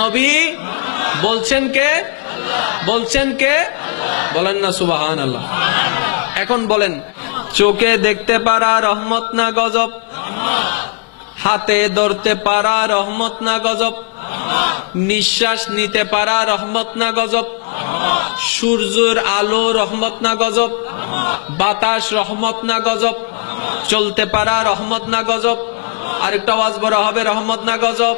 নবী বলছেন কে? বলছেন কে? বলেন না সুবহানাল্লাহ। এখন বলেন, চোখে দেখতে পারা রহমত না গজব? হাতে ধরতে পারা রহমত না গজব? নিঃশ্বাস নিতে পারা রহমত না গজব? সূর্যের আলো রহমত না গজব? বাতাস রহমত না গজব? চলতে পারা রহমত না গজব? আরেকটা আওয়াজ বড় হবে, রহমত না গজব?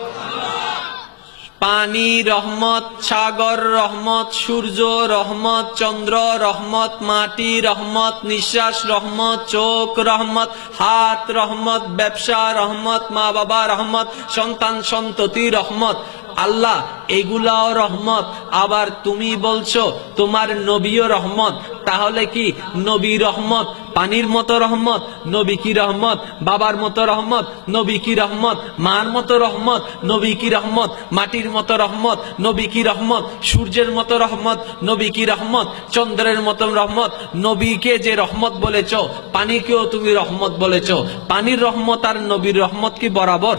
পানি রহমত, সাগর রহমত, সূর্য রহমত, চন্দ্র রহমত, মাটি রহমত, নিঃশ্বাস রহমত, চোখ রহমত, হাত রহমত, ব্যবসা রহমত, মা বাবা রহমত, সন্তান সন্ততি রহমত। আল্লাহ এগুলাও রহমত। আবার তুমি বলছো তোমার নবীও রহমত। তাহলে কি নবী রহমত পানির মতো রহমত? নবী কি রহমত? বাবার মতো রহমত? নবী কি রহমত? মার মতো রহমত? নবী কি রহমত? মাটির মতো রহমত? নবী কি রহমত? সূর্যের মতো রহমত? নবী কি রহমত? চন্দ্রের মতো রহমত? নবীকে যে রহমত বলেছ, পানিকেও তুমি রহমত বলেছ। পানির রহমত আর নবীর রহমত কি বরাবর?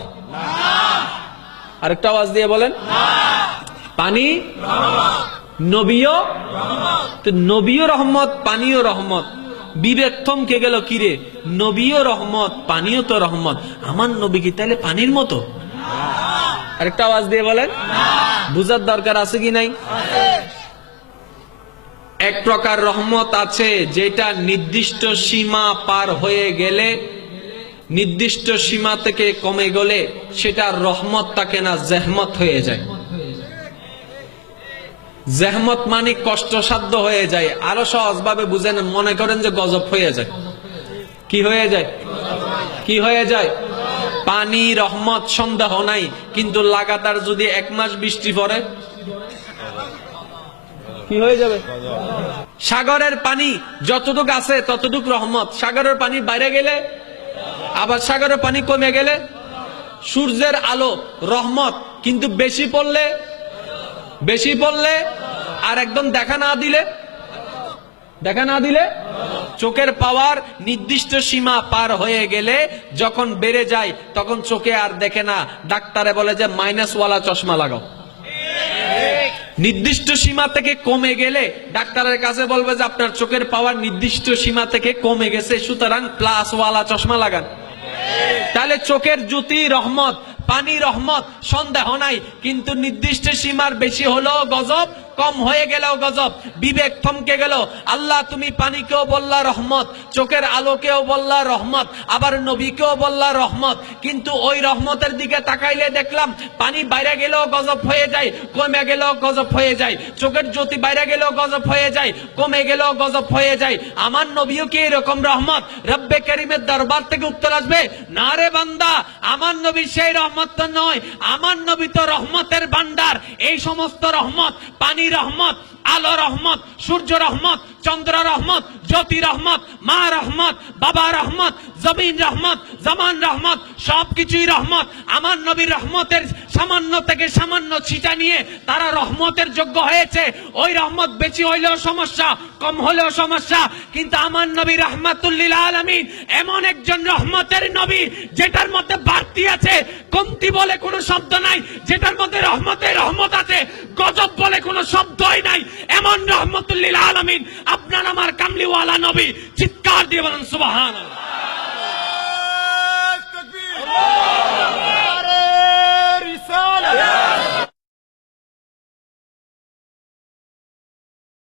আরেকটা আওয়াজ দিয়ে বলেন, পানি নবীও, তো নবীও রহমত পানিও রহমত। বিবেক থমকে গেল, কিরে নবীও রহমত পানিও তো রহমত, আমার নবী কি তাহলে পানির মতো? আরেকটা আওয়াজ দিয়ে বলেন, বুঝার দরকার আছে কি নাই? এক প্রকার রহমত আছে যেটা নির্দিষ্ট সীমা পার হয়ে গেলে, নির্দিষ্ট সীমা থেকে কমে গেলে সেটা রহমত থাকে না, জেহমত হয়ে যায়। জেহমত মানে কষ্টসাধ্য হয়ে যায়। আরো সহজ ভাবে বুঝেন, মনে করেন যে গজব হয়ে যায়। কি হয়ে যায়? কি হয়ে যায়? পানি রহমত, সন্দেহ নাই, কিন্তু লাগাতার যদি 1 মাস বৃষ্টি পড়ে কি হয়ে যাবে? সাগরের পানি যতটুকু আছে ততটুকু রহমত, সাগরের পানি বাইরে গেলে, আবার সাগরের পানি কমে গেলে। সূর্যের আলো রহমত, কিন্তু বেশি পড়লে, বেশি পড়লে আর একদম দেখা না দিলে, দেখা না দিলে। চোখের পাওয়ার নির্দিষ্ট সীমা পার হয়ে গেলে যখন বেড়ে যায় তখন চোখে আর দেখে না, ডাক্তারে বলে যে মাইনাস ওয়ালা চশমা লাগাও। নির্দিষ্ট সীমা থেকে কমে গেলে ডাক্তারের কাছে বলবে যে আপনার চোখের পাওয়ার নির্দিষ্ট সীমা থেকে কমে গেছে, সুতরাং প্লাস ওয়ালা চশমা লাগান। তাহলে চোখের জ্যোতি রহমত, পানি রহমত, সন্দেহ নাই, কিন্তু নির্দিষ্ট সীমার বেশি হলো গজব, কম হয়ে গেলেও গজব। বিবেক থমকে গেল। আল্লাহ তুমি পানিকেও বললা রহমত, চোখের আলোকেও বললা রহমত, আবার নবীকেও বললা রহমত, কিন্তু ওই রহমতের দিকে তাকাইলে দেখলাম পানি বাইরে গেলেও গজব হয়ে যায়, কমে গেলেও গজব হয়ে যায়। চোখের জ্যোতি বাইরে গেলেও গজব হয়ে যায়, কমে গেলেও গজব হয়ে যায়। আমার নবীও কি এরকম রহমত? রব্বে করিমের দরবার থেকে উত্তর আসবে, না রে বান্দা, আমার নবী সেই রহমত তো নয়, আমার নবী তো রহমতের ভান্ডার। এই সমস্ত রহমত, পানি রহমত, আলো রহমত, সূর্য রহমত, চন্দ্র রহমত, জ্যোতি রহমত, মা রহমত, বাবা রহমত, জমিন রহমত, জামান রহমত, সবকিছুই রহমত। আমার নবীর রহমতের সামান্য থেকে সামান্য ছিটা নিয়ে তারা রহমতের যোগ্য হয়েছে। ওই রহমত বেশি হইলেও সমস্যা, কম হলেও সমস্যা, কিন্তু আমার নবী রাহমাতুল লিল আলামিন এমন একজন রহমতের নবী যেটার মধ্যে বাড়তি আছে, কমতি বলে কোনো শব্দ নাই, যেটার মধ্যে রহমতের রহমত আছে, গজব বলে কোনো শব্দই নাই। এমন রাহমাতুল লিল আলামিন আপনার আমার কামলিওয়ালা নবী। চিৎকার দিয়ে বলেন সুবহানাল্লাহ।